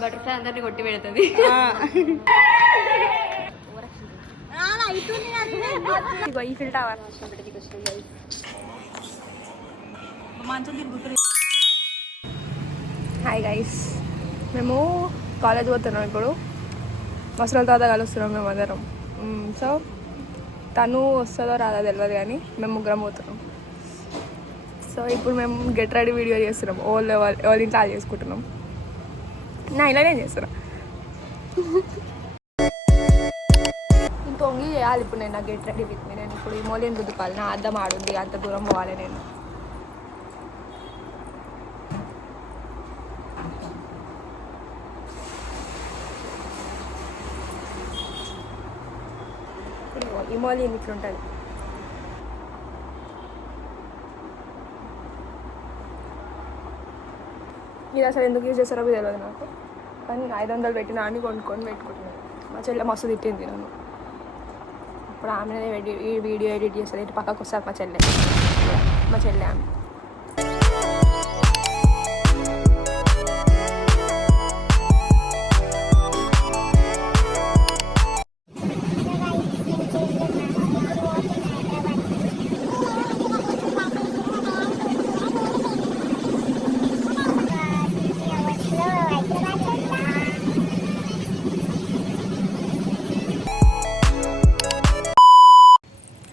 Butterfly అందరినీ కొట్టి పెడుతుంది. ఈఫిల్ టవర్ హాయ్ గైస్, మేము కాలేజ్ పోతున్నాం ఇప్పుడు. మసరాల తర్వాత కలుస్తున్నాం మేము అందరం. సో తను వస్తుందో రాదో తెలియదు కానీ మేము ముగ్గురం పోతున్నాం. సో ఇప్పుడు మేము గెట్ రెడీ వీడియో చేస్తున్నాం. వాళ్ళ ఇంట్లో అది చేసుకుంటున్నాం. నా ఇలానే చేస్తున్నా. ఇంకొంగి చేయాలి ఇప్పుడు నేను. నా గెట్ రెడీ విత్ మీ. నేను ఇప్పుడు ఈ మోలేని రుద్దుకోవాలి. నా అద్దం ఆడుంది, అంత దూరం పోవాలి నేను. ఇమోలి ఇట్లా ఉంటుంది. ఇది అసలు ఎందుకు యూజ్ చేస్తారో తెలియదు నాకు. కానీ 500 పెట్టిన అన్ని కొనుక్కొని పెట్టుకుంటున్నాను. మా చెల్లె మస్తు తిట్టింది నన్ను. ఇప్పుడు ఆమె ఈ వీడియో ఎడిట్ చేస్తుంది. ఇటు పక్కకు వస్తారు మా చెల్లె ఆమె.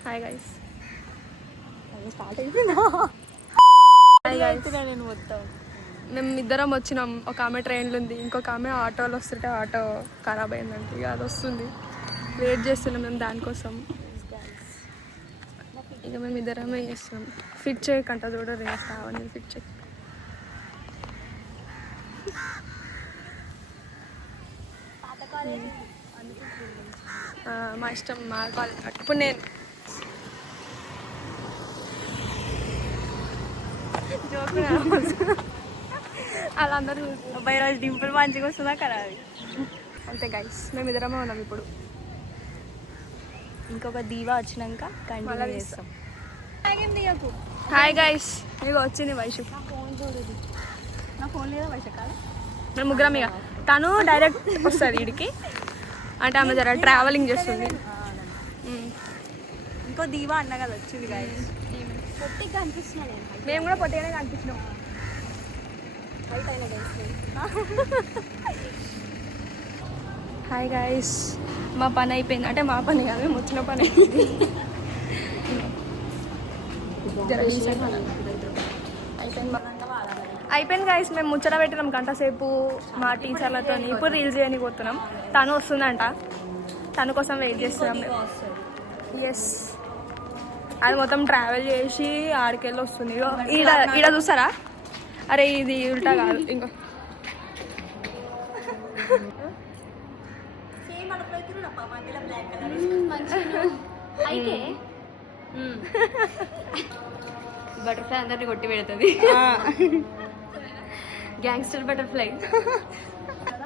హాయ్ గైస్, స్టార్ట్ అయిపోయిందా? నేను మొత్తం మేము ఇద్దరం వచ్చినాం. ఒక ఆమె ట్రైన్లో ఉంది, ఇంకొక ఆమె ఆటోలో వస్తుంటే ఆటో ఖరాబ్ అయిందంటే ఇక అది వస్తుంది. వెయిట్ చేస్తున్నాం మేము దానికోసం. ఇక మేము ఇద్దరమే చేస్తున్నాం. ఫిట్ చేయకంట చూడరు, కావాలి ఫిట్ చేయి. మా ఇష్టం, మా కాలేజ్. ఇప్పుడు నేను వాళ్ళందరూ అబ్బాయి రోజు డింపుల్ మంచిగా వస్తుందా కదా. అంతే గైస్, మేము ఇద్దరమే ఉన్నాం ఇప్పుడు. ఇంకొక దీవా వచ్చినాక కంటిన్యూ చేస్తాం. హాయ్ గైస్, ఇక వచ్చింది వైషు. నా ఫోన్ లేదా వైషు కాదు, మేము ముగ్గురం. ఇక తను డైరెక్ట్ వస్తుంది వీడికి, అంటే ఆమె జర ట్రావెలింగ్ చేస్తుంది. ఇంకో దీవా అన్న కదా వచ్చింది గైస్. పొట్టిగా కనిపిస్తున్నాను, మేము కూడా పొట్టిగానే కనిపించినాం. హాయ్ గైస్, మా పని అయిపోయింది. అంటే మా పని కాదు, మేము వచ్చిన పని అయిపోయింది గైస్. మేము ముచ్చట పెట్టినాం గంట సేపు మా టీచర్లతో. ఇప్పుడు రీల్స్ చేయడానికి పోతున్నాం. తను వస్తుందంట, తన కోసం వెయిట్ చేస్తున్నాం మేము. ఎస్, అది మొత్తం ట్రావెల్ చేసి ఆడికెళ్ళి వస్తుంది. ఈడ చూస్తారా? అరే ఇది ఉల్టా కాదు, ఇంకో బటర్ఫ్లై అందరినీ కొట్టి పెడుతుంది. Gangster butterfly.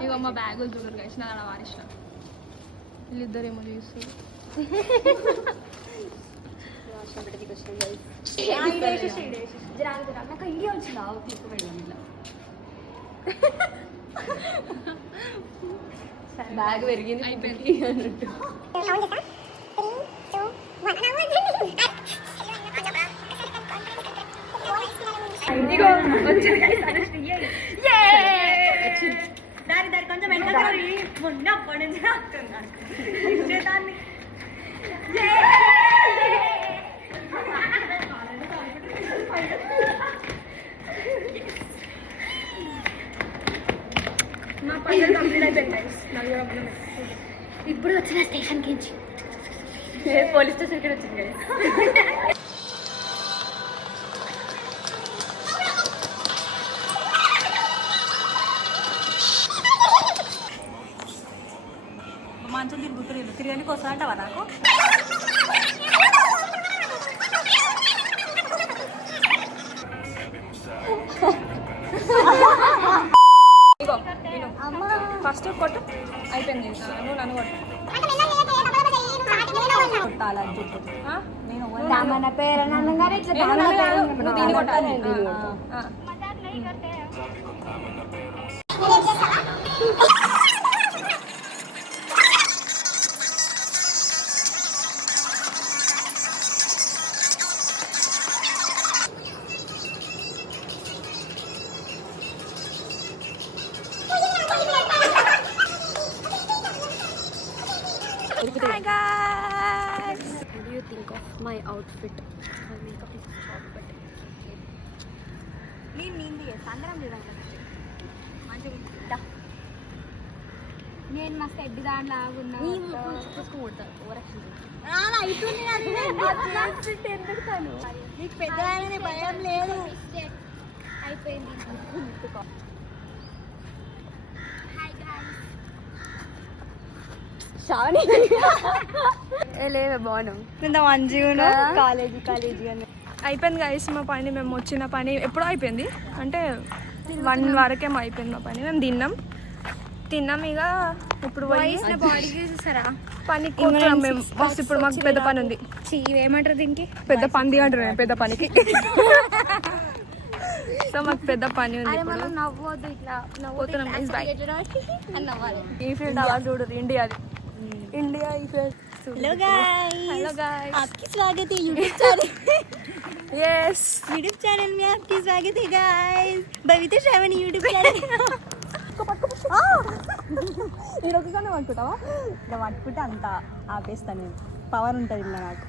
ఇగో మా బ్యాగులు చూడరు కలిసి నా వారిష్ట. వీళ్ళిద్దరేమో చూస్తారు. బ్యాగ్ పెరిగింది అయిపోయింది అన్నట్టు. దాని కొంచెం ఉన్నప్పటి నుంచి దాన్ని మా పనులు కంప్లీట్ అయిపోయింది. ఇప్పుడు వచ్చిన స్టేషన్కి పోలీస్ స్టేషన్కి వచ్చింది కదా. మంచిగా తిరగడానికి వస్తా అంటావా నాకు? ఫస్ట్ కొట్టు అయిపోయింది. నువ్వు నన్ను కొట్టు. మన పేరు నువ్వు దీన్ని కొట్టాలి. Hi guys. What do you think of my outfit? My makeup is perfect. నేను మస్తు ఎడ్డి దాంట్లో ఆగున్నా నీకు పెద్దగానే భయం లేదు. అయిపోయింది. లేవే బాగున్నాం ఇంత మంచిగా కాలేజీ అని అయిపోయింది గైస్ మా పని. మేము వచ్చిన పని ఎప్పుడో అయిపోయింది, అంటే 1 వరకేమో అయిపోయింది మా పని. మేము తిన్నాం ఇక ఇప్పుడు బాడీ చూసారా పని కూర్చున్నాం మేము. బస్ ఇప్పుడు మాకు పెద్ద పని ఉంది. ఏమంటారు దీనికి? పెద్ద పంది అంటారు నేను పెద్ద పనికి. సో మాకు పెద్ద పని ఉంది ఇప్పుడు. నవ్వద్దు ఇట్లా పోతున్నాం guys, bye. అని నవ్వాలి. ఈ ఫీల్డ్ అవార్డు చూడు ఇండియాది. ఇండియా ఈ field. Hello guys hello guys, आपकी स्वागत है YouTube channel yes YouTube channel में आपकी स्वागत है guys Babita Shravani YouTube channel ఈరోజుగానే అనుకుంటావా? ఇలా పట్టుకుంటే అంత ఆపేస్తాను నేను. పవర్ ఉంటుంది ఇలా నాకు,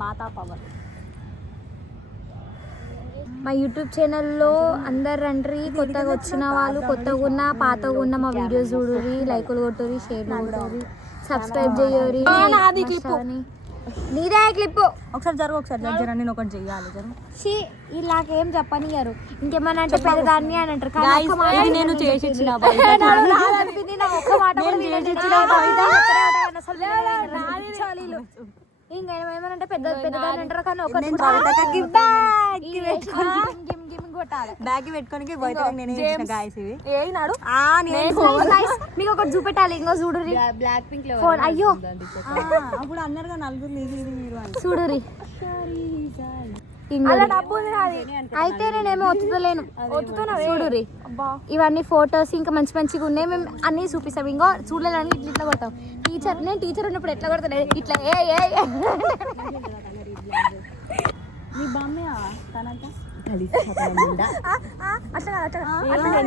మాతా పవర్. మా యూట్యూబ్ ఛానల్లో అందరు రండి, కొత్తగా వచ్చిన వాళ్ళు, కొత్తగా ఉన్న పాతగా ఉన్న మా వీడియోస్ చూడుర్రి, లైకులు కొట్టుర్రి, షేర్లు కొట్టుర్రి, సబ్స్క్రైబ్ చేయరి. నీదే క్లిప్ ఒకసారి జరుగు, ఒకసారి జర నేను ఒకటి చెయ్యాలి జరుగు. ఇలాగేం చెప్పనియరు. ఇంకేమన్నా అంటే పెద్దదాన్ని అని అంటారు. కానీ Guys, ఒక్క మాట ఇది నేను చేసి ఇచ్చిన ఒక్క మాట కూడా వినలేదు. ఇంకా ఏమేమంటే పెద్దదాన్ని అంటారు, కానీ ఒక కొట్టాలి. బ్యాగ్ పెట్టుకోనికి బయట నేను చేసిన గాయస్ ఇవి. ఏనాడు మీకు ఒకటి చూపెట్టాలి. ఇంకో చూడురి బ్లాక్ పింక్ లో ఫోన్. అయ్యో అప్పుడు అన్నారుగా నలుగురు ఇది మీరు అని. చూడురి అయితే నేనేమో ఒత్తుతలేను. చూడురి ఇవన్నీ ఫొటోస్ ఇంకా మంచి మంచిగా ఉన్నాయి. మేము అన్ని చూపిస్తాం. ఇంకో చూడలేదని ఇట్లా ఇట్లా కొడతాం. నేను టీచర్ ఉన్నప్పుడు ఎట్లా కొడతాను ఇట్లా ఏ మీ బామ్మ తనంతా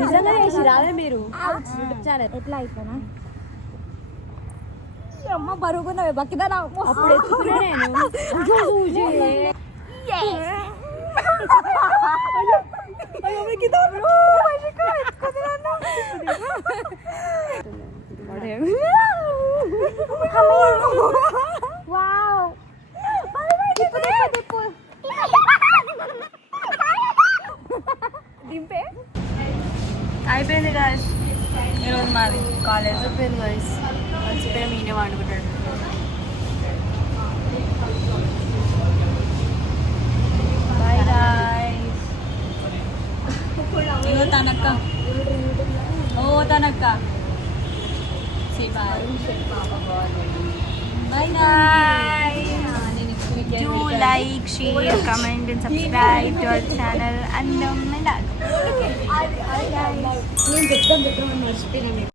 నిజంగా చేసి రాలే మీరు ఎట్లా అయిపోయినా అమ్మ బరుగున్నావే బక్కిదానా అప్పుడు దింపే అయిపోయింది గాయస్ ఈరోజు మాది కాలేజ్. అయిపోయింది గాయస్, మర్చిపోయి మీనే వండుకుంటాడు. Bye guys. ఇగో తనక్క, ఓ తనక్క, bye guys. Do like, share, comment and subscribe to our channel and